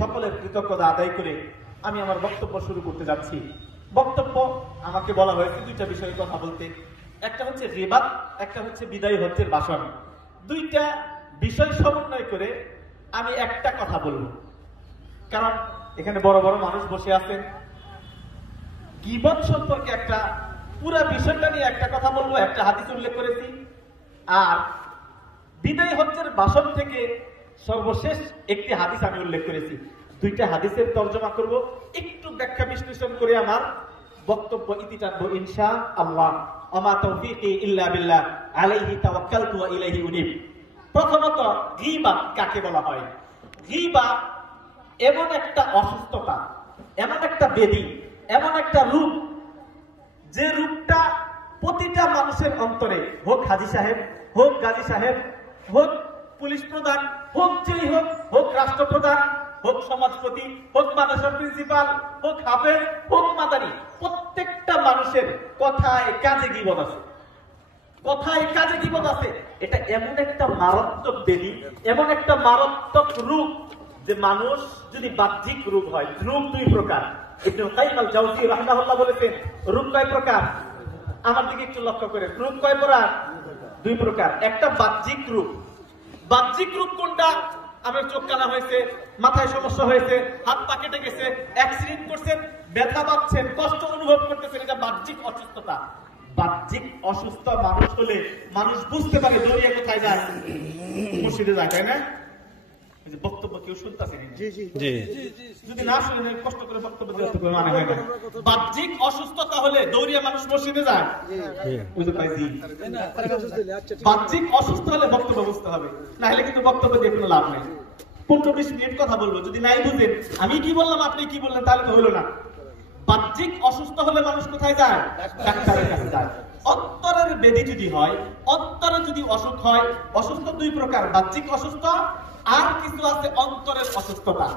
সকলের কৃতজ্ঞতা আদায় করে আমি আমার বক্তব্য শুরু করতে যাচ্ছি। বক্তব্য আমাকে বলা হয়েছে দুইটা বিষয়ে কথা বলতে, একটা হচ্ছে রিবাত, একটা হচ্ছে বিদায়ী হজ্জের ভাষণ। দুইটা বিষয় সমন্বয় করে আমি একটা কথা বলবো, কারণ এখানে বড় বড় মানুষ বসে আছেন। গীবত সম্পর্কে একটা পুরো বিষয়টা নিয়ে একটা কথা বলবো, একটা হাদিস উল্লেখ করেছি, আর বিদায়ী হজ্জের ভাষণ থেকে সর্বশেষ একটি হাদিস আমি উল্লেখ করেছি। দুইটা হাদিসের তর্জমা করব, একটু ব্যাখ্যা বিশ্লেষণ করে আমার বক্তব্য ইতি টানবো ইনশাআল্লাহ। ওমা তাওফীকি ইল্লা বিল্লাহ আলাইহি তাওয়াক্কালতু ওয়া ইলাইহি উনীব। প্রথমত গীবাত কাকে বলা হয়? গীবাত এমন একটা অসুস্থতা, এমন একটা ব্যাধি, এমন একটা রূপ, যে রূপটা প্রতিটা মানুষের অন্তরে, হোক হাজী সাহেব, হোক গাজী সাহেব, হোক পুলিশ প্রধান, হোক যেই হোক, হোক রাষ্ট্রপ্রধান, হোক সমাজপতি, হোক মাদ্রাসার প্রিন্সিপাল, হোক হাফেজ, হোক মাদানী, প্রত্যেকটা মানুষের কথায় কাজে গীবত আছে, কথায় কাজে গীবত আছে। এটা এমন একটা মারাত্মক ব্যাধি, এমন একটা মারাত্মক রূপ, যে মানুষ যদি বাহ্যিক রূপ হয়, রূপ দুই প্রকার। ইবনে কাইয়িম আল জাওজি রাহিমাহুল্লাহ বলেছেন রূপ কয় প্রকার? আমার দিকে একটু লক্ষ্য করেন, রূপ কয় প্রকার? দুই প্রকার। একটা বাহ্যিক রূপ। বাহ্যিক রূপ কোনটা? আমার চোখ কানা হয়েছে, মাথায় সমস্যা হয়েছে, হাত পা কেটে গেছে, অ্যাক্সিডেন্ট করছেন, ব্যথা পাচ্ছেন, কষ্ট অনুভব করতেছেন, এটা বাহ্যিক অসুস্থতা। বাহ্যিক অসুস্থ মানুষ হলে মানুষ বুঝতে পারে দৌড়িয়ে কোথায় যায়, মসজিদে যায়, তাই না? বক্তব্য কেউ শুনতেছেন? যদি না শুনে কষ্ট করে বক্তব্য দিতে মানে হয় না। বাহ্যিক অসুস্থতা হলে দৌড়িয়ে মানুষ মসজিদে যায়। বাহ্যিক অসুস্থ হলে বক্তব্য বুঝতে হবে, না হলে কিন্তু বক্তব্য দিয়ে কোনো লাভ নেই। 15-20 মিনিট কথা বলবো, যদি নাই বুঝেন আমি কি বললাম আপনি কি বললেন, তাহলে তো হলো না। বাহ্যিক অসুস্থ হলে মানুষ কোথায় যায়? ডাক্তারের কাছে যায়। অন্তরের ব্যাধি যদি হয়, অন্তরে যদি অসুখ হয়, অসুস্থ দুই প্রকার, বাহ্যিক অসুস্থ আর কিছু আছে অন্তরের অসুস্থতা।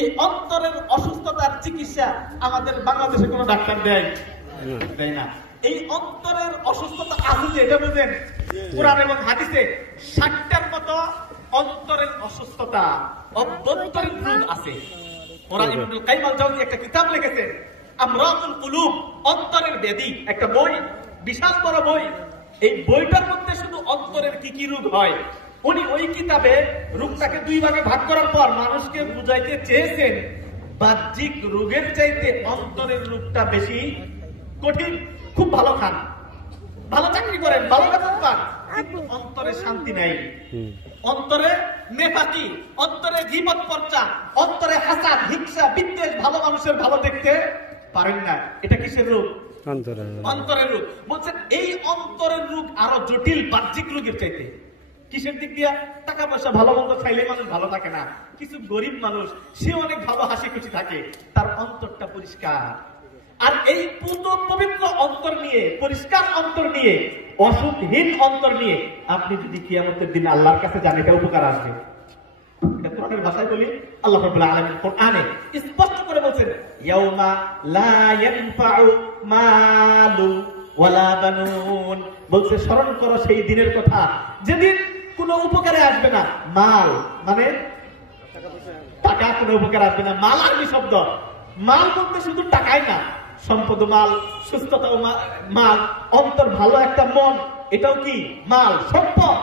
এই অন্তরের অসুস্থতার চিকিৎসা আমাদের বাংলাদেশে কোনো ডাক্তার দেয় না। এই অন্তরের অসুস্থতা আছে যে, এটা বুঝেন, কোরআন এবং হাদিসে 60টার মতো অন্তরের অসুস্থতা, অভ্যন্তরীণ রোগ আছে। কোরআন ইবনে কাইয়িম আল জাওজি একটা কিতাব লিখেছেন, আমরাতুল কুলুব, অন্তরের ব্যাধি, একটা বই, বিশাল বড় বই। এই বইটার মধ্যে শুধু অন্তরের কি কি রোগ হয়, উনি ওই কিতাবে রোগটাকে দুই ভাগে ভাগ করার পর মানুষকে বুঝাইতে চেয়েছেন বাহ্যিক রোগের চাইতে অন্তরের রোগটা বেশি কঠিন। খুব ভালো খান, ভালো চাকরি করেন, ভালো বেতন পান, কিন্তু অন্তরে শান্তি নাই, অন্তরে নেফাকি, অন্তরে গীবত পর্চা, অন্তরে হাসাদ, হিংসা, বিদ্বেষ, ভালো মানুষের ভালো দেখতে পারেন না। এটা কিসের রোগ? অন্তরের রোগ। বলছেন এই অন্তরের রোগ আরো জটিল বাহ্যিক রোগের চাইতে। কিসের দিক দিয়া? টাকা পয়সা ভালো মন্দ খাইলে মানুষ ভালো থাকে না। কিছু গরিব মানুষ, সে অনেক ভালো হাসি খুশি থাকে, তার অন্তরটা পরিষ্কার। আর এই পবিত্র অন্তর নিয়ে, পরিষ্কার অন্তর নিয়ে, অসুখহীন অন্তর নিয়ে আপনি যদি কিয়ামতের দিন আল্লাহর কাছে যান, এটা উপকার আসবে। এটা কোরআনের ভাষায় বলি, আল্লাহ রাব্বুল আলামিন কোরআনে স্পষ্ট করে বলছেন, ইয়াউমা লা ইয়ানফাউ মালু ওয়ালা বানুন। বলছে স্মরণ করো সেই দিনের কথা, যেদিন কোনো উপকারে আসবে না। মাল মানে টাকা, কোনো উপকার আসবে না। মাল আরবি শব্দ। মাল বলতে শুধু টাকাই না, সম্পদ মাল, সুস্থতাও মাল, অন্তর ভালো একটা মন, এটাও কি মাল, সম্পদ।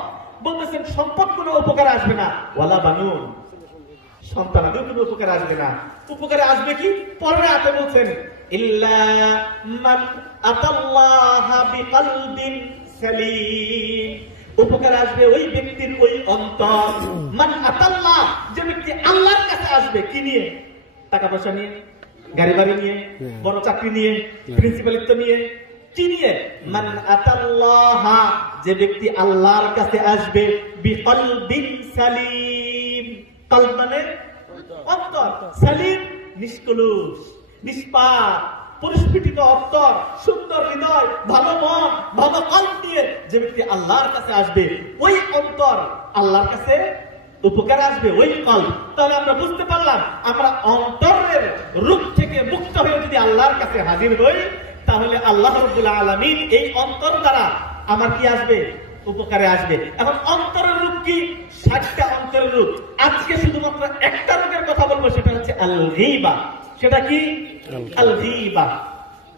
বলতেছেন সম্পদ কোনো উপকার আসবে না, ওয়ালা বানুন, সন্তানাদের কোনো উপকার আসবে না। উপকারে আসবে কি? পরের আয়াতে বলছেন, ইল্লা মান আতাল্লাহা বিকলবিন সালিম। উপকার আসবে ওই ব্যক্তির ওই অন্তর, মান আতাল্লাহ, যে ব্যক্তি আল্লাহর কাছে আসবে। কি নিয়ে? টাকা পয়সা নিয়ে, গাড়ি বাড়ি নিয়ে, বড় চাকরি নিয়ে, প্রিন্সিপালিত্ব নিয়ে। কি নিয়ে? মান আতাল্লাহা, যে ব্যক্তি আল্লাহর কাছে আসবে, বিকলবিন সালিম। কলব মানে অন্তর, সালিম নিষ্কলুষ, নিষ্পাপ, পরিস্ফুটিত অন্তর, সুন্দর হৃদয়, ভালো মন, ভালো কলব নিয়ে যে ব্যক্তি আল্লাহর কাছে আসবে, ওই অন্তর আল্লাহর কাছে উপকার আসবে, ওই কলব। তাহলে আমরা বুঝতে পারলাম, আমরা অন্তরের রূপ থেকে মুক্ত হয়ে যদি আল্লাহর কাছে হাজির হই, তাহলে আল্লাহ রাব্বুল আলামিন এই অন্তর দ্বারা আমার কি আসবে? উপকারে আসবে। এখন অন্তরের রূপ কি? 60টা অন্তরের রূপ। আজকে শুধুমাত্র একটা রোগের কথা বলবো, সেটা হচ্ছে আল গীবা। সেটা কি? আল গীবা।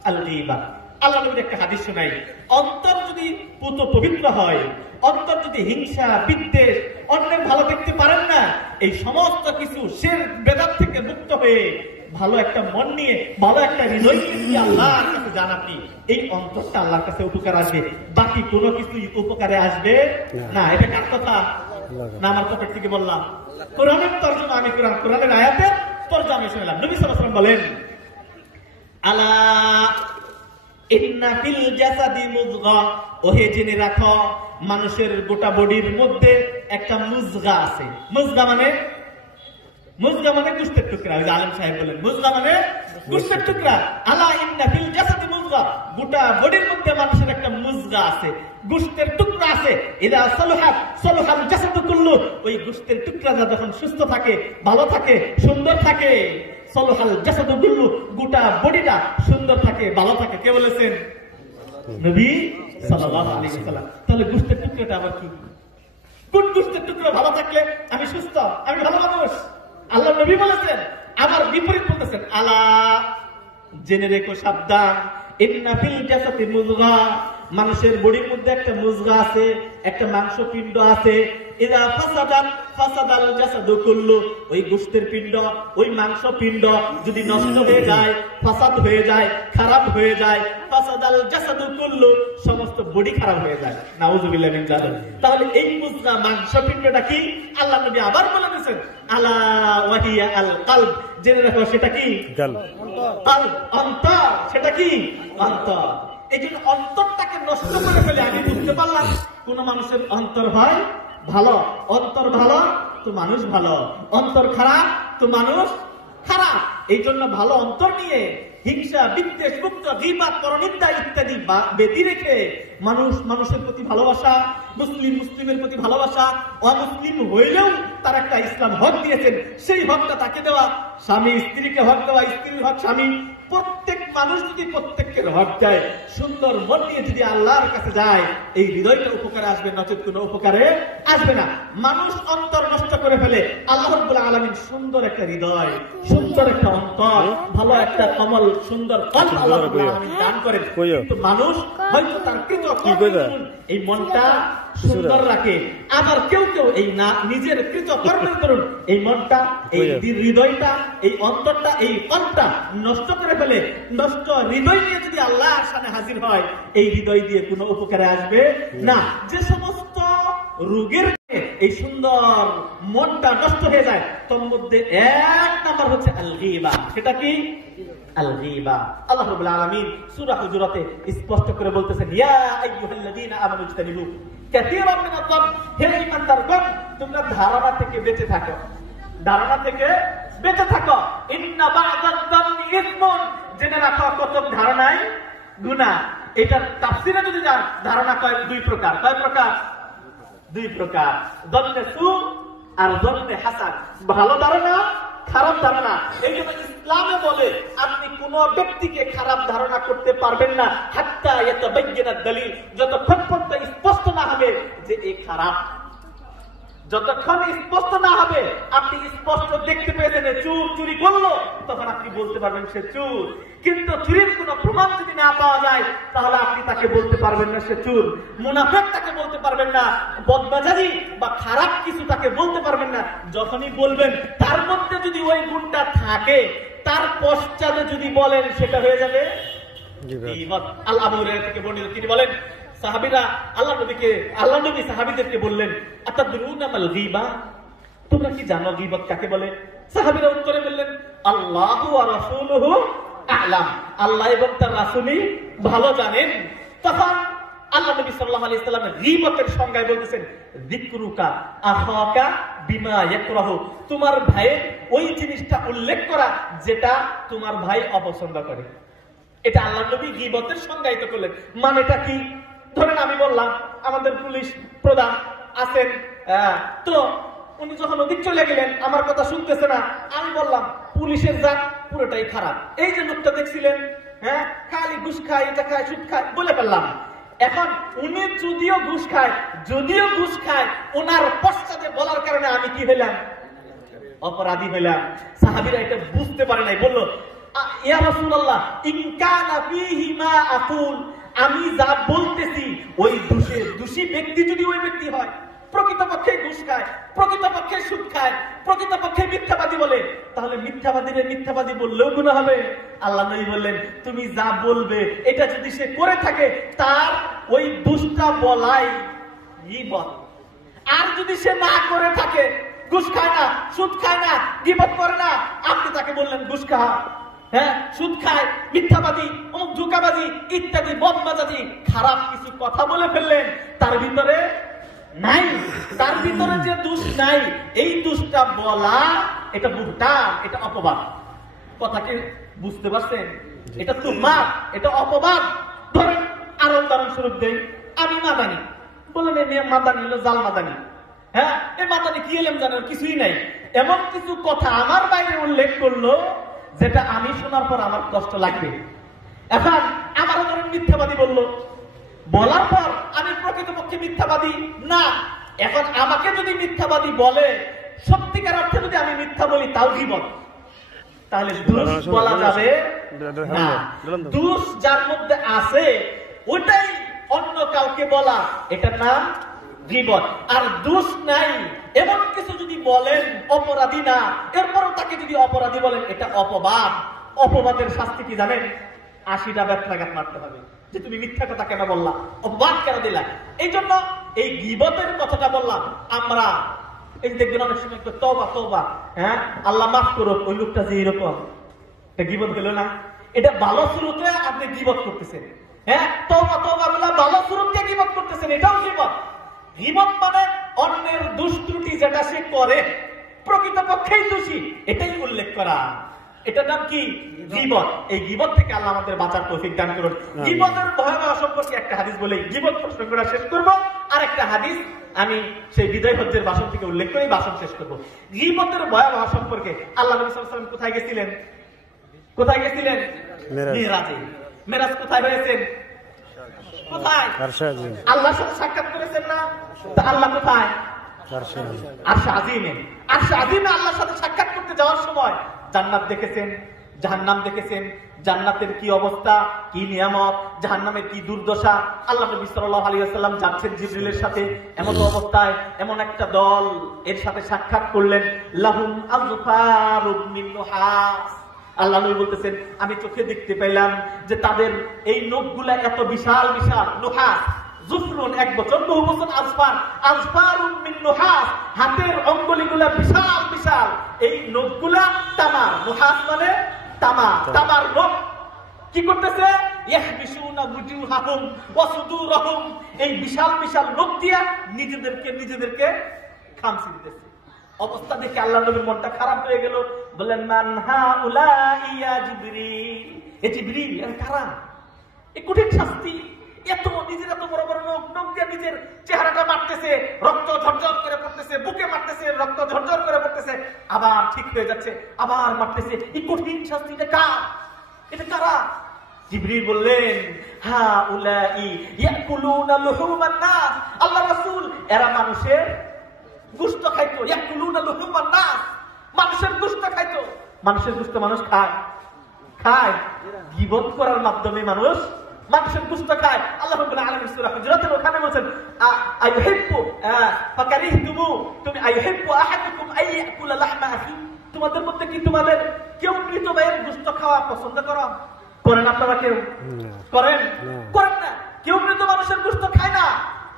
আল গীবা। আল্লাহ নবীর একটা হাদিস শোনাই, অন্তর যদি পুত পবিত্র হয়, অন্তর যদি হিংসা বিদ্বেষ অন্যের ভালো দেখতে পারেন না, এই সমস্ত কিছু শিরক বেদাত থেকে মুক্ত হয়ে ভালো একটা মন নিয়ে ভালো একটা হৃদয় নিয়ে আল্লাহর কাছে যান আপনি, এই অন্তরটা আল্লাহর কাছে উপকার আসবে, বাকি কোনো কিছু উপকারে আসবে না। এটা কার কথা? না আমার পকেট থেকে বললাম, কোরআনের তরজমা। আমি কোরআনের আয়াতের তরজমা আমি শুনলাম। নবী সাল্লাল্লাহু আলাইহি ওয়াসাল্লাম বলেন, আলা ইন্না ফিল জাসাদি মুযগা, ওহে জেনে রাখো মানুষের গোটা বডির মধ্যে একটা মুযগা আছে। মুযগা মানে গোশতের টুকরা। ওই যে আলেম সাহেব বলেন মুযগা মানে গোশতের টুকরা। আলা ইন্না ফিল জাসাদি মুযগা, গোটা বডির মধ্যে মানুষের একটা মুযগা আছে, গোশতের টুকরা আছে। ইদা সালাহাত সালাহাল জাসাদু কুল্লু, ওই গোশতের টুকরাটা যখন সুস্থ থাকে, ভালো থাকে, সুন্দর থাকে, সালাহাল জাসাদু কুল্লু, গোটা বডিটা সুন্দর থাকে, ভালো থাকে। কে বলেছেন? নবী সাল্লাল্লাহু আলাইহি ওয়াসাল্লাম। তাহলে গোশতের টুকরাটা আবার কি? কোন গোশতের টুকরা ভালো থাকলে আমি সুস্থ, আমি ভালো মানুষ? আল্লাহ নবী বলেছেন, আবার বিপরীত বলতেছেন, আলা জেনে রেখো, সাবধান, ইন্না ফিল জাসাদি মুযগা, মানুষের বডির মধ্যে একটা মুযগা আছে, একটা মাংসপিণ্ড আছে। ইদা ফাসাদাত ফাসাদাল জাসাদু কুল্লু, ওই গোশতের পিণ্ড, ওই মাংসপিণ্ড যদি নষ্ট হয়ে যায়, ফাসাদ হয়ে যায়, খারাপ হয়ে যায়, ফাসাদাল জাসাদু কুল্লু, সমস্ত বডি খারাপ হয়ে যায়। নাউযুবিল্লাহি মিন যালিক। তাহলে এই মুযগা মাংসপিণ্ডটা কি? আল্লাহ নবী আবার বলে দিয়েছেন, আলা ওয়াহিয়া আল কলব, জেনে রাখো সেটা কি? কলব, অন্তর। সেটা কি? অন্তর। এই জন্য অন্তরটাকে নষ্ট করে ফেলে আমি বুঝতে পারলাম কোন মানুষের অন্তর হয় ভালো, অন্তর ভালো তো মানুষ ভালো, অন্তর খারাপ তো মানুষ খারাপ। এই জন্য ভালো অন্তর নিয়ে হিংসা বিদ্বেষ মুক্ত গীবত পরনিন্দা ইত্যাদি ব্যতি রেখে মানুষের প্রতি ভালোবাসা, মুসলিমের প্রতি ভালোবাসা, অমুসলিম হইলেও তার একটা ইসলাম হক দিয়েছেন, সেই হকটা তাকে দেওয়া, স্বামী স্ত্রীকে হক দেওয়া, স্ত্রীর হক স্বামী, প্রত্যেক মানুষ যদি প্রত্যেকের হক দেয়, সুন্দর মন নিয়ে যদি আল্লাহর কাছে যায়, এই হৃদয়টা উপকারে আসবে, নচেত কোনো উপকারে আসবে না। মানুষ অন্তর নষ্ট করে ফেলে, আল্লাহ রাব্বুল আলামিন সুন্দর একটা হৃদয়, সুন্দর একটা অন্তর, ভালো একটা কমল সুন্দর কলব আল্লাহ রাব্বুল আলামিন দান করেন। কিন্তু মানুষ হয়তো তার এই মনটা সুন্দর রাখে, আবার কেউ এই না নিজের কৃতকর্মের দরুন এই মনটা, এই হৃদয়টা, এই অন্তরটা, এই কলবটা নষ্ট করে ফেলে। নষ্ট হৃদয় নিয়ে যদি আল্লাহর সামনে হাজির হয়, এই হৃদয় দিয়ে কোনো উপকারে আসবে না। যে সমস্ত রোগের এই সুন্দর মনটা নষ্ট হয়ে যায়, তোর মধ্যে এক নাম্বার হচ্ছে আল গীবা। সেটা কি? আল গীবা। আল্লাহ রাব্বুল আলামিন সূরা হুজুরাতে স্পষ্ট করে বলতেছেন, ইয়া আইয়ুহাল্লাযীনা আমানু ইজতানিবু কাসীরাম মিনায-যন্ন, হে ঈমানদারগণ তোমরা ধারণা থেকে বেঁচে থাকো, ধারণা থেকে বেঁচে থাকো। ইন্না বা'দায-যন্নি ইসমুন, জেনে রাখো কত ধারণায় গুনাহ। এটার তাফসীরে যদি যান, ধারণা দুই প্রকার। কয় প্রকার? দুই প্রকার, যন্নে সু আর যন্নে হাসান। ভালো ধারণা, খারাপ ধারণা। এই জন্য ইসলামে বলে আপনি কোন ব্যক্তিকে খারাপ ধারণা করতে পারবেন না হাত্তা ইয়াতাবায়্যানা দালিল, যতক্ষণ পর্যন্ত স্পষ্ট না হবে যে এই খারাপ। যতক্ষণ স্পষ্ট না হবে, আপনি স্পষ্ট দেখতে পেয়েছেন চোর চুরি করলো, তখন আপনি বলতে পারবেন সে চোর। কিন্তু চুরির কোন প্রমাণ যদি না পাওয়া যায়, তাহলে আপনি তাকে বলতে পারবেন না সে চোর। মুনাফিক তাকে বলতে পারবেন না, বদবাজারি বা খারাপ কিছু তাকে বলতে পারবেন না। যখনই বলবেন তার মধ্যে যদি ওই গুণটা থাকে, তার পশ্চাতে যদি বলেন, সেটা হয়ে যাবে গীবত। আল্লাহ আবু হুরায়রা থেকে বর্ণিত, তিনি বলেন সাহাবীরা আল্লাহ নবী সাহাবীদেরকে বললেন, আতাদরুনা মাল গীবা, তোমরা কি জানো গীবত কাকে বলে? সাহাবীরা উত্তরে বললেন, আল্লাহু ওয়া রাসূলুহু আ'লাম, আল্লাহ এবং তার রাসূলই ভালো জানেন। তখন আল্লাহ নবী সাল্লাল্লাহু আলাইহি ওয়াসাল্লাম গীবতের সংজ্ঞায় বলতেছেন, যিকরুকা আখাকা বিমা ইয়াকরাহু, তোমার ভাইয়ের ওই জিনিসটা উল্লেখ করা যেটা তোমার ভাই অপছন্দ করে। এটা আল্লাহ নবী গীবতের সংজ্ঞায়িত করলেন। মানেটা কি? ধরেন আমি বললাম আমাদের পুলিশ প্রধান আছেন, তো উনি যখন ওদিক চলে গেলেন, আমার কথা শুনতেছে না, আমি বললাম পুলিশের জাত পুরোটাই খারাপ। এই যে লোকটা দেখছিলেন, খালি ঘুষ খায়, এটা খায়, সুদ খায়, বলে ফেললাম। এখন উনি যদিও ঘুষ খায় ওনার পশ্চাতে বলার কারণে আমি কি হইলাম? অপরাধী হইলাম। সাহাবীরা এটা বুঝতে পারে নাই, বলল ইয়া রাসূলুল্লাহ ইন কানা ফীহি মা আকুল, আমি যা বলতেছি ওই দোষী ব্যক্তি যদি ওই ব্যক্তি হয়, প্রকৃতপক্ষে ঘুষ খায়, প্রকৃতপক্ষে সুদ খায়, প্রকৃতপক্ষে মিথ্যাবাদী বলে, তাহলে মিথ্যাবাদীরে মিথ্যাবাদী বললেও গুনাহ হবে। আল্লাহ নবী বললেন তুমি যা বলবে এটা যদি সে করে থাকে তার ওই দুষ্টা বলাই গীবত। আর যদি সে না করে থাকে, ঘুষ খায় না, সুদ খায় না, গীবত করে না, আপনি তাকে বললেন ঘুষ খা, হ্যাঁ সুদ খায়, মিথ্যাবাদী, অমুক ধোঁকাবাজি ইত্যাদি বদমেজাজি খারাপ কিছু কথা বলে ফেললেন, তার ভিতরে নাই, তার ভিতরে যে দোষ নাই, এই দোষটা বলা এটা বুহতান, এটা অপবাদ। কথাকে বুঝতে পারছেন? এটা তুমার, এটা অপবাদ। ধরেন আরো উদাহরণস্বরূপ দেই, আমি মাদানি বললেন মাদানি হলো জাল মাদানি, হ্যাঁ এই মাদানি কি এলেম জানেন? কিছুই নাই। এমন কিছু কথা আমার বাইরে উল্লেখ করলো যেটা আমি শোনার পর আমার কষ্ট লাগবে। এখন আমার ধরেন মিথ্যাবাদী বললো, বলার পর আমি প্রকৃতপক্ষে মিথ্যাবাদী না। এখন আমাকে যদি মিথ্যাবাদী বলে, সত্যিকার অর্থে যদি আমি মিথ্যা বলি তাও জীবন, তাহলে দোষ বলা যাবে না। দোষ যার মধ্যে আছে ওটাই অন্য কাউকে বলা, এটার নাম গীবত। আর দোষ নাই এমন কিছু যদি বলেন অপরাধী না, এরপরও তাকে যদি অপরাধী বলেন, এটা অপবাদ। অপবাদের শাস্তি কি জানেন? 80টা ব্যথাঘাত মারতে হবে, যে তুমি মিথ্যা কথা কেন বললা, অপবাদ কেন দিলা। এই জন্য এই গীবতের কথাটা বললাম। আমরা এই দেখবেন অনেক সময় তওবা তওবা, হ্যাঁ আল্লাহ মাফ করো, ওই লোকটা যে এরকম, এটা গীবত হলো না? এটা ভালো শুরুতে আপনি গীবত করতেছেন, হ্যাঁ তওবা তওবা বলে ভালো শুরুতে গীবত করতেছেন, এটাও গীবত। গীবত মানে অন্যের দুষ্ত্রুটি যেটা সে করে প্রকৃতপক্ষেই দোষী, এটাই উল্লেখ করা, এটার নাম কি? গীবত। এই গীবত থেকে আল্লাহ আমাদের বাঁচার তৌফিক দান করুন। গীবতের ভয়াবহ সম্পর্কে একটা হাদিস বলে গীবত প্রশ্ন করা শেষ করব। আর একটা হাদিস আমি সেই বিদায় হজ্জের ভাষণ থেকে উল্লেখ করে ভাষণ শেষ করব। গীবতের ভয়াবহ সম্পর্কে আল্লাহ নবী সাল্লাল্লাহু আলাইহি ওয়াসাল্লাম কোথায় গেছিলেন? কোথায় গেছিলেন? মিরাজে। মিরাজ কোথায় হয়েছেন? কোথায়? আল্লাহর সাথে সাক্ষাৎ করেছেন না? তা আল্লাহ কোথায়? আরশে আজিমে। আরশে আজিমে আল্লাহর সাথে সাক্ষাৎ করতে যাওয়ার সময় জান্নাত দেখেছেন, জাহান্নাম দেখেছেন, জান্নাতের কি অবস্থা, কি নিয়ামত, জাহান্নামের কি দুর্দশা। আল্লাহ নবী সাল্লাল্লাহু আলাইহি ওয়াসাল্লাম যাচ্ছেন জিবরিলের সাথে, এমন অবস্থায় এমন একটা দল এর সাথে সাক্ষাৎ করলেন, লাহুম আযফারুম মিন নুহাস। আল্লাহ নবী বলতেছেন আমি চোখে দেখতে পেলাম যে তাদের এই নখগুলা এত বিশাল বিশাল, নুহাস জুফরুন এক বছর, বহু বছর আজফার, আজফারুম মিন নুহাস, হাতের অঙ্গুলিগুলা বিশাল বিশাল, এই নখগুলা তামার, নুহাস মানে তামা, তামার নখ কি করতেছে? ইয়াহবিশুনা বুজুহাহুম ওয়া সুদুরহুম, এই বিশাল বিশাল নখ দিয়া নিজেদেরকে খামচি দিতেছে। অবস্থা দেখে আল্লাহ নবীর মনটা খারাপ হয়ে গেল, বললেন মান হাউলাই ইয়া জিবরিল, এ জিবরিল এর কারা? এই কঠিন শাস্তি, এত নিজের এত বড় বড় নখ দিয়ে নিজের চেহারাটা মারতেছে, রক্ত ঝরঝর করে পড়তেছে, বুকে মারতেছে, রক্ত ঝরঝর করে পড়তেছে, আবার ঠিক হয়ে যাচ্ছে, আবার মারতেছে, এই কঠিন শাস্তি এটা কার? এটা কারা? জিবরিল বললেন হাউলাই ইয়াকুলুনা লুহুমান নাস, আল্লাহ রাসূল এরা মানুষের গোশত খাইতো, ইয়াকুলুনা লুহুমান নাস, মানুষের গোশত খাইতো। মানুষের গোশত মানুষ খায়, খায় গীবত করার মাধ্যমে মানুষ মানুষের গোশত খায়। আল্লাহ রাব্বুল আলামিন সূরা হুজুরাতের ওখানে বলেন আইয়ুহিব্বু ফাকারিহতুমু, তুমি আইয়ুহিব্বু আহাদুকুম আইয়াকুলা লাহমা আখি, তোমাদের মধ্যে কি তোমাদের কেউ মৃত ভাইয়ের গোশত খাওয়া পছন্দ করো? করেন আপনারা? কেউ করেন? করেন না। কেউ মৃত মানুষের গোশত খায় না।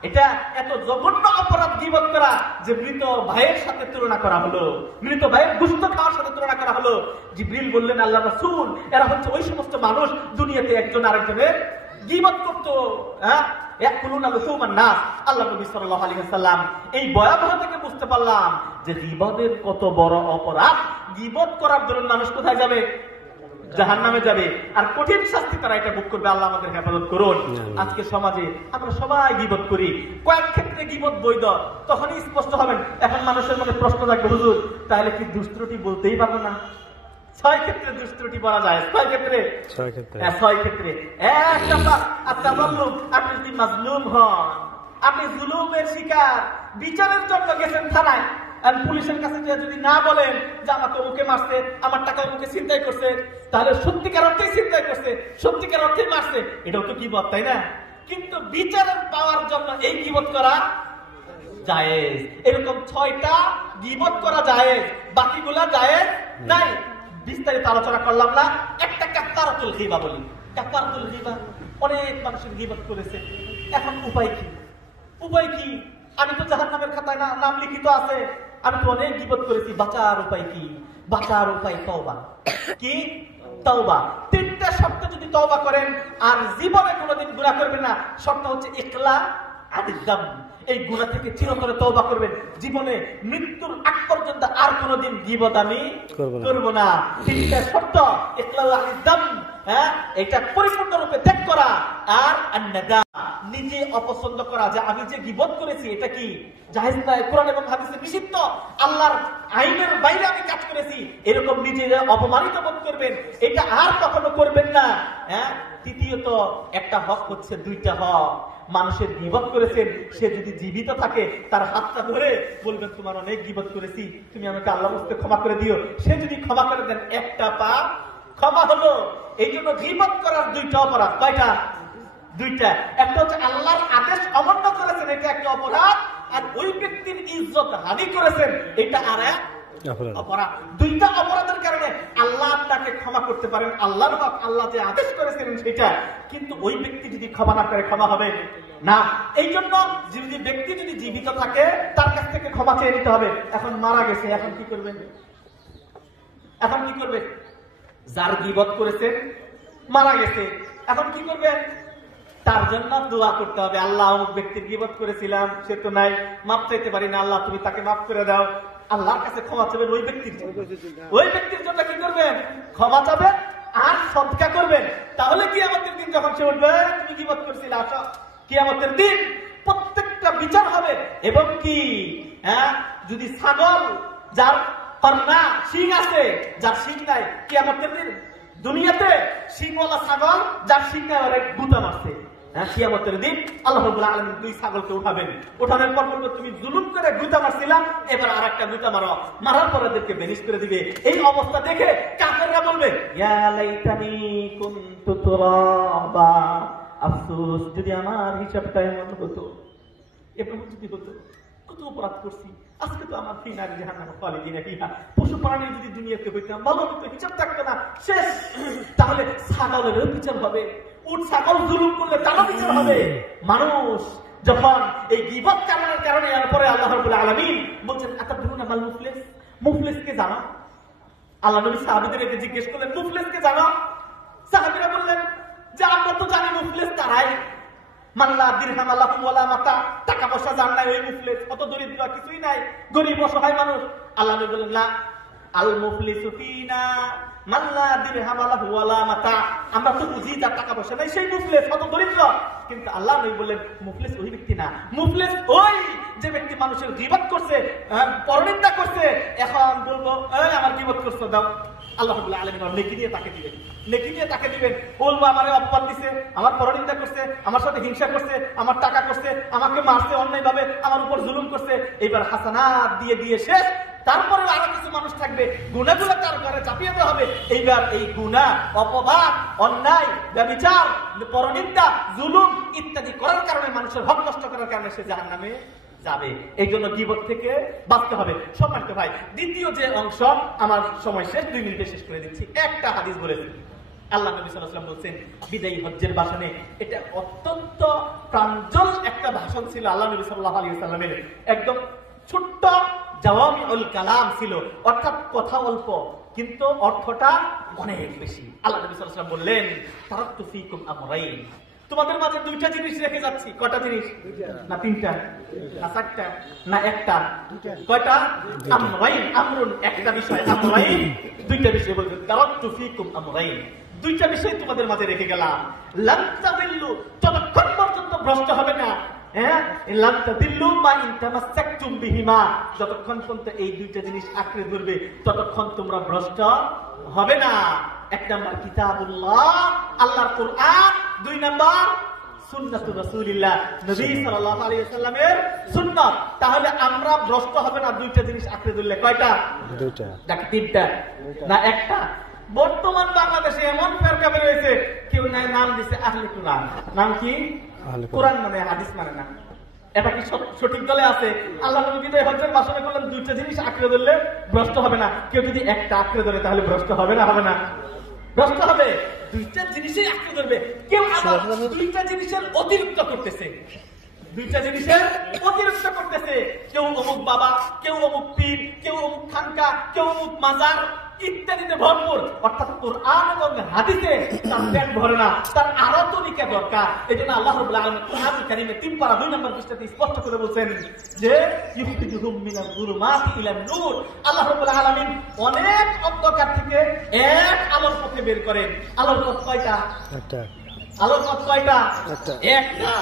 এটা এত জঘন্য অপরাধ গীবত করা যে মৃত ভাইয়ের সাথে তুলনা করা হলো, মৃত ভাইয়ের গোশত খাওয়ার সাথে তুলনা করা হলো। জিবরিল বললেন আল্লাহ রাসূল এরা হচ্ছে ওই সমস্ত মানুষ দুনিয়াতে একজন আরেকজনের গীবত করতো, হ্যাঁ ইয়াকুলুনা লুহুমান নাস। আল্লাহ নবী সাল্লাল্লাহু আলাইহি ওয়াসাল্লাম এই ভয়াবহ থেকে বুঝতে পারলাম যে গীবতের কত বড় অপরাধ। গীবত করার দরুন মানুষ কোথায় যাবে? জাহান্নামে যাবে, আর কঠিন শাস্তি তারা এটা ভোগ করবে। আল্লাহ আমাদের হেফাজত করুন। আজকে সমাজে আমরা সবাই গীবত করি, কয়েক ক্ষেত্রে গীবত বৈধ, তখনই স্পষ্ট হবেন। এখন মানুষের মনে প্রশ্ন থাকবে হুজুর তাহলে কি দুষ্ট্রুটি বলতেই পারবো না? 6 ক্ষেত্রে দুষ্ট্রুটি বলা যায়। 6 ক্ষেত্রে, 6 ক্ষেত্রে, 6 ক্ষেত্রে। 1 নাম্বার আত-তাযাল্লুম, আপনি যদি মাজলুম হন, আপনি জুলুমের শিকার, বিচারের জন্য গেছেন থানায়, আর পুলিশের কাছে যদি না বলেন যে আমাকে ওকে মারছে, আমার টাকা ওকে ছিনতাই করছে, তাহলে সত্যিকার অর্থেই ছিনতাই করছে, সত্যিকার অর্থেই মারছে, এটাও তো গীবত, তাই না? কিন্তু বিচারের পাওয়ার জন্য এই গীবত করা জায়েজ। এরকম 6টা গীবত করা জায়েজ, বাকিগুলা জায়েজ নাই। বিস্তারিত আলোচনা করলাম না। একটা কাফারাতুল গীবা বলি। কাফারাতুল গীবা, অনেক মানুষের গীবত করেছে, এখন উপায় কি? উপায় কি? আমি তো জাহান্নামের খাতায় নাম লিখিত আছে, আমি তো অনেক গীবত করেছি, বাঁচার উপায় কি? বাঁচার উপায় তওবা। কি? তওবা। 3টা শর্ত যদি তওবা করেন আর জীবনে কোনোদিন গুনাহ করবেন না। শর্ত হচ্ছে ইকলা আদিদাম, এই গুনাহ থেকে চিরতরে তওবা করবেন, জীবনে মৃত্যুর আগ পর্যন্ত আর কোনোদিন গীবত আমি করব না। 3টা শর্ত, ইকলা আদিদাম, হ্যাঁ, এটা পরিপূর্ণরূপে ত্যাগ করা, আর আন-নাদা, নিজে অপছন্দ করা যে আমি যে গীবত করেছি এটা কি জায়েজ নয়, কোরআন এবং হাদিসে নিষিদ্ধ, আল্লাহর আইনের বাইরে আমি কাজ করেছি, এরকম নিজে অপমানিত বোধ করবেন, এটা আর কখনো করবেন না। হ্যাঁ। তৃতীয়ত, একটা হক হচ্ছে 2টা হক। মানুষের গীবত করেছেন, সে যদি জীবিত থাকে তার হাতটা ধরে বলবেন তোমার অনেক গীবত করেছি, তুমি আমাকে আল্লাহর রাস্তায় ক্ষমা করে দিও। সে যদি ক্ষমা করে দেন, একটা পাপ ক্ষমা হলো। এই জন্য গীবত করার 2টা অপরাধ। কয়টা? 2টা। একটা হচ্ছে আল্লাহর আদেশ অমান্য করেছেন, এটা একটা অপরাধ, আর ওই ব্যক্তির ইজ্জত হানি করেছেন, এটা আর এক অপরাধ। 2টা অপরাধের কারণে আল্লাহ আপনাকে ক্ষমা করতে পারেন, আল্লাহর হক, আল্লাহ যে আদেশ করেছেন সেটা, কিন্তু ওই ব্যক্তি যদি ক্ষমা না করে ক্ষমা হবে না। এই জন্য যদি ব্যক্তি যদি জীবিত থাকে তার কাছ থেকে ক্ষমা চেয়ে নিতে হবে। এখন মারা গেছে, এখন কি করবেন? এখন কি করবে? যার গীবত করেছেন মারা গেছে, এখন কি করবেন? তার জন্য দোয়া করতে হবে, আল্লাহ অমুক ব্যক্তির গীবত করেছিলাম, সে তো নাই, মাফ চাইতে পারি না, আল্লাহ তুমি তাকে মাফ করে দাও। আল্লাহর কাছে ক্ষমা চাবেন ওই ব্যক্তির জন্য। ওই ব্যক্তির জন্য কি করবেন? ক্ষমা চাবেন আর সদকা করবেন। তাহলে কিয়ামতের দিন যখন সে উঠবে, তুমি গীবত করছিলে, আসো, কিয়ামতের দিন প্রত্যেকটা বিচার হবে। এবং কি, হ্যাঁ, যদি ছাগল যার কর্ণা শিং আছে, যার শিং নাই, কিয়ামতের দিন দুনিয়াতে শিংওয়ালা ছাগল যার শিং নাই ওরে গুতা মারছে, কিয়ামতের দিন আল্লাহ রাব্বুল আলামিন 2 ছাগলকে উঠাবেন। উঠানোর পর বলবে তুমি জুলুম করে গুতা মারছিলাম, এবার আরেকটা গুতা মারো। মারার পর এদেরকে বেনিশ করে দিবে। এই অবস্থা দেখে কাফেররা বলবে ইয়া লাইতানি কুনতু তুরাবা, আফসোস যদি আমার হিসাবটা এমন হতো, এমন যদি হতো, কত অপরাধ করছি, আজকে তো আমার ফিনার জাহান্নামে খালিদিনা ফিহা। পশু প্রাণী যদি দুনিয়াতে হইতাম, ভালো হতো, হিসাব থাকতো না, শেষ। তাহলে ছাগলেরও বিচার হবে, উট ছাগল জুলুম করলে তারও বিচার হবে। মানুষ যখন এই গীবত কারণের কারণে এরপরে আল্লাহ রাব্বুল আলামিন বলছেন আতাদরুনা মাল মুফলিস, মুফলিসকে জানো? আল্লাহ নবী সাহাবীদেরকে জিজ্ঞেস করলেন মুফলিসকে জানো? সাহাবীরা বললেন যে আমরা তো জানি মুফলিস তারাই, মাল্লা দিরহাম লাহু ওয়ালা মাতা, টাকা পয়সা যার নাই ওই মুফলিস, কত দরিদ্র, কিছুই নাই, গরীব অসহায় মানুষ। আল্লাহ নবী বললেন না, আল মুফলিসু ফিনা মাল্লা দিরহাম লাহু ওয়ালা মাতা, আমরা তো বুঝি যার টাকা পয়সা নাই সেই মুফলিস, কত দরিদ্র। কিন্তু আল্লাহ নবী বললেন মুফলিস ওই ব্যক্তি না, মুফলিস ওই যে ব্যক্তি মানুষের গীবত করছে, পরনিন্দা করছে, এখন বলবো এই আমার গীবত করছে দাও, আল্লাহ রাব্বুল আলামিন নেকি দিয়ে তাকে দিবেন, নেকি দিয়ে তাকে দিবেন। বলবো আমারে অপমান দিছে, আমার পরনিন্দা করছে, আমার সাথে হিংসা করছে, আমার টাকা করছে, আমাকে মারছে অন্যায়ভাবে, আমার উপর জুলুম করছে, এইবার হাসানাত দিয়ে দিয়ে শেষ। তারপরে আরো কিছু মানুষ থাকবে, গুনাহগুলো তার ঘরে চাপিয়ে দেওয়া হবে। এইবার এই গুনাহ, অপবাদ, অন্যায়, ব্যভিচার, পরনিন্দা, জুলুম ইত্যাদি করার কারণে, মানুষের হক নষ্ট করার কারণে সে জাহান্নামে যাবে। এই জন্য গীবত থেকে বাঁচতে হবে। সম্মানিত ভাই, দ্বিতীয় যে অংশ, আমার সময় শেষ, 2 মিনিটে শেষ করে দিচ্ছি। একটা হাদিস বলেছি, আল্লাহ নবী সাল্লাল্লাহু আলাইহি ওয়াসাল্লাম বলছেন বিদায়ী হজ্জের ভাষণে, এটা অত্যন্ত প্রাঞ্জল একটা ভাষণ ছিল আল্লাহ নবী সাল্লাল্লাহু আলাইহি ওয়াসাল্লামের। একদম ছোট্ট জাওয়ামিউল কালাম ছিল, অর্থাৎ কথা অল্প কিন্তু অর্থটা অনেক বেশি। আল্লাহ নবী সাল্লাল্লাহু আলাইহি ওয়াসাল্লাম বললেন তারাকতু ফীকুম আমরাইন, তোমাদের মাঝে 2টা জিনিস রেখে যাচ্ছি। কয়টা জিনিস? না 3টা, না 4টা, না একটা, কয়টা? আমরাইন, আমরুন একটা বিষয়, আমরাইন 2টা বিষয়। বলবেন তারাকতু ফীকুম আমরাইন, 2টা বিষয় তোমাদের মাঝে রেখে গেলাম। লান তাযিল্লু, ততক্ষণ পর্যন্ত ভ্রষ্ট হবে না, যতক্ষণ পর্যন্ত এই দুইটা জিনিস আঁকড়ে ধরবে ততক্ষণ তোমরা ভ্রষ্ট হবে না। এক নাম্বার কিতাবুল্লাহ, আল্লাহর কোরআন। দুই নাম্বার সুন্নাতুর রাসূলিল্লাহ, নবী সাল্লাল্লাহু আলাইহি ওয়াসাল্লামের সুন্নাত। তাহলে আমরা ভ্রষ্ট হবে না দুইটা জিনিস আঁকড়ে ধরলে। কয়টা? দুইটা। নাকি তিনটা? না একটা। বর্তমান বাংলাদেশে এমন ফেরকা বের হয়েছে, কেউ নাম দিছে আহলে কোরআন। নাম কি? কোরআন মানে, হাদিস মানে না। এটা কি সঠিক দলে আছে? আল্লাহ নবী বিদায় হজ্জের ভাষণে বললেন দুইটা জিনিস আঁকড়ে ধরলে ভ্রষ্ট হবে না। কেউ যদি একটা আঁকড়ে ধরে তাহলে ভ্রষ্ট হবে না? হবে না? ভ্রষ্ট হবে। দুইটা জিনিসই আঁকড়ে ধরবে। কেউ আবার দুইটা জিনিসের অতিরিক্ত করতেছে, দুইটা জিনিসের অতিরিক্ত করতেছে। কেউ অমুক বাবা, কেউ অমুক পীর, কেউ অমুক খানকা, কেউ অমুক মাজার ইত্যাদিতে ভরপুর। অর্থাৎ কোরআন এবং হাদিসে তার পেট ভরে না, তার আরো তরিকা দরকার। এই জন্য আল্লাহ রাব্বুল আলামিন কোরআনুল কারীমে 3 পারা 2 নম্বর পৃষ্ঠাতে স্পষ্ট করে বলছেন যে ইউখরিজুহুম মিনাল যুলুমাতি ইলান নূর। আল্লাহ রাব্বুল আলামিন অনেক অন্ধকার থেকে এক আলোর পথে বের করেন। আলোর পথ কয়টা? একটা। আলোর পথ কয়টা? একটা।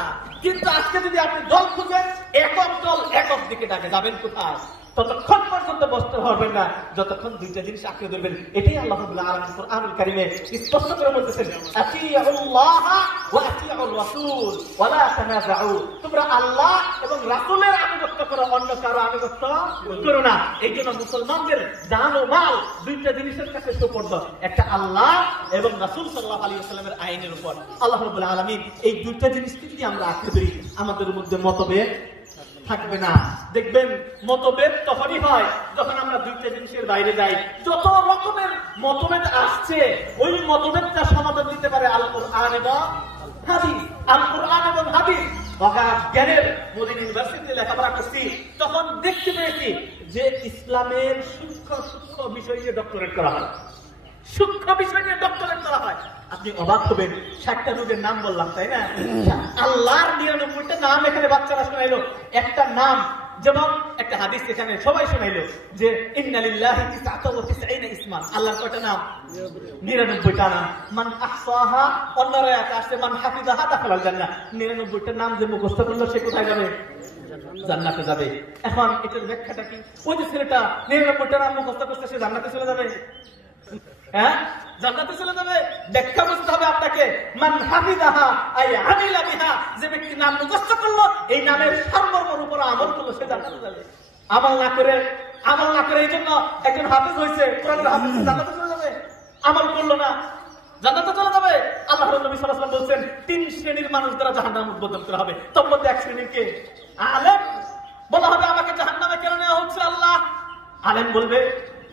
কিন্তু আজকে যদি আপনি দল খুঁজেন, একক দল একক দিকে ডাকে, যাবেন কোথায়? ততক্ষণ পর্যন্ত বসতে পারবেন না যতক্ষণ দুইটা জিনিস আঁকড়ে ধরবেন। এটাই আল্লাহ রাব্বুল আলামিন কোরআনুল কারীমে স্পষ্ট করে বলতেছেন, আতিউল্লাহ ওয়া আতিউর রাসূল ওয়া লা তানাযাউ। তোমরা আল্লাহ এবং রাসূলের আনুগত্য করো, অন্য কারো আনুগত্য করো না। এই জন্য মুসলমানদের জান ও মাল দুইটা জিনিসের কাছে সুপর্দ, একটা আল্লাহ এবং রাসূল সাল্লাল্লাহু আলাইহি ওয়াসাল্লামের আইনের উপর। আল্লাহ রাব্বুল আলামিন এই দুইটা জিনিসকে যদি আমরা আঁকড়ে ধরি, আমাদের মধ্যে মতভেদ থাকবে না। দেখবেন মতভেদ তখনই হয় যখন আমরা দুইটা জিনিসের বাইরে যাই। যত রকমের মতভেদ আসছে, ওই মতভেদটা সমাধান দিতে পারে আল কোরআন এবং হাদিস। আল কোরআন এবং হাদিস অগাধ জ্ঞানের মদিনা ইউনিভার্সিটিতে লেখাপড়া করছি, তখন দেখতে পেয়েছি যে ইসলামের সূক্ষ্ম সূক্ষ্ম বিষয় নিয়ে ডক্টরেট করা হয়, সূক্ষ্ম বিষয় নিয়ে ডক্টরেট করা হয়। আপনি অবাক হবেন, 60টা রোগের নাম বললাম, তাই না? আল্লাহর 99টা নাম এখানে বাচ্চারা শোনাইলো। একটা নাম, যেমন একটা হাদিস এখানে সবাই শোনাইলো যে ইন্না লিল্লাহি 99 ইসমান। আল্লাহর কয়টা নাম? 99টা নাম। মান আহসাহা, অন্য রায়াতে আসছে মান হাফিজাহা দাখালাল জান্নাহ। 99টা নাম যে মুখস্থ করলো সে কোথায় যাবে? জান্নাতে যাবে। এখন এটার ব্যাখ্যাটা কি? ওই যে ছেলেটা 99টা নাম মুখস্থ করছে, সে জান্নাতে চলে যাবে? হ্যাঁ, জান্নাতে চলে যাবে। ব্যাখ্যা বুঝতে হবে আপনাকে। মান হাফিজাহা আই আমিলা বিহা, যে ব্যক্তি নাম মুখস্থ করলো, এই নামের সারমর্মের উপর আমল করলো, সে জান্নাতে যাবে। আমল না করে এই জন্য একজন হাফেজ হয়েছে, কোরআনের হাফেজ, জান্নাতে চলে যাবে? আমল করলো না, জান্নাতে চলে যাবে? আল্লাহর নবী সাল্লাল্লাহু আলাইহি ওয়াসাল্লাম বলেন 3 শ্রেণীর মানুষ দ্বারা জাহান্নাম উদ্বোধন করা হবে। তোর মধ্যে এক শ্রেণীর কে? আলেম। বলা হবে আমাকে জাহান্নামে কেন নেওয়া হচ্ছে আল্লাহ? আলেম বলবে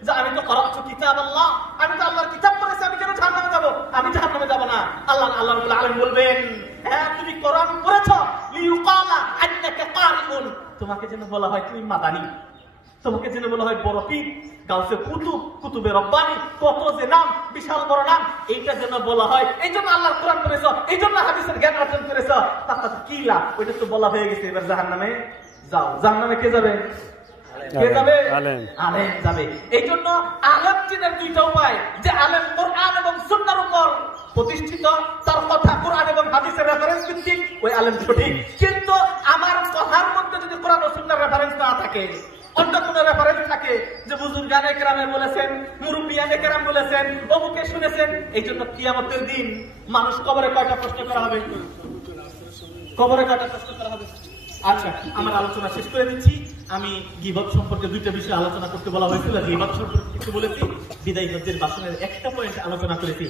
যে আমি তো করাচ্ছি কিতাব আল্লাহ, আমি তো আল্লাহর কিতাব পড়েছি, আমি কেন জাহান্নামে যাব? আমি জাহান্নামে যাব না। আল্লাহ রাব্বুল আলামিন বলবেন, হ্যাঁ তুমি কোরআন পড়েছো, লিইউকালা আন্নাকা কারিউন, তোমাকে যেন বলা হয় তুমি মাদানী, তোমাকে যেন বলা হয় বড় পীর, গাউসে কুতুব, কুতুবে রব্বানী, কত যে নাম, বিশাল বড় নাম, এইটা যেন বলা হয়। এই জন্য আল্লাহর কোরআন পড়েছো, এই জন্য হাদিসের জ্ঞান অর্জন করেছো, তাতে কি লাভ? ওইটা তো বলা হয়ে গেছে, এবার জাহান্নামে যাও। জাহান্নামে কে যাবে? কে যাবে? আলেম যাবে। এই জন্য আলেম চিনার 2টা উপায়, যে আলেম কোরআন এবং সুন্নাহর উপর প্রতিষ্ঠিত, তার কথা কোরআন এবং হাদিসের রেফারেন্স ভিত্তিক, ওই আলেম সঠিক। কিন্তু আমার কথার মধ্যে যদি কোরআন ও সুন্নাহর রেফারেন্স না থাকে, অন্য কোন রেফারেন্স থাকে যে বুজুর্গানে কেরামে বলেছেন, মুরব্বিয়ানে কেরাম বলেছেন, অমুকে শুনেছেন, এই জন্য কিয়ামতের দিন মানুষ কবরে কয়টা প্রশ্ন করা হবে? কবরে কয়টা প্রশ্ন করা হবে? আচ্ছা, আমার আলোচনা শেষ করে দিচ্ছি। আমি গীবত সম্পর্কে 2টা বিষয় আলোচনা করতে বলা হয়েছিল, গীবত সম্পর্কে কিছু বলেছি, বিদায়ী হজ্জের ভাষণের একটা পয়েন্ট আলোচনা করেছি।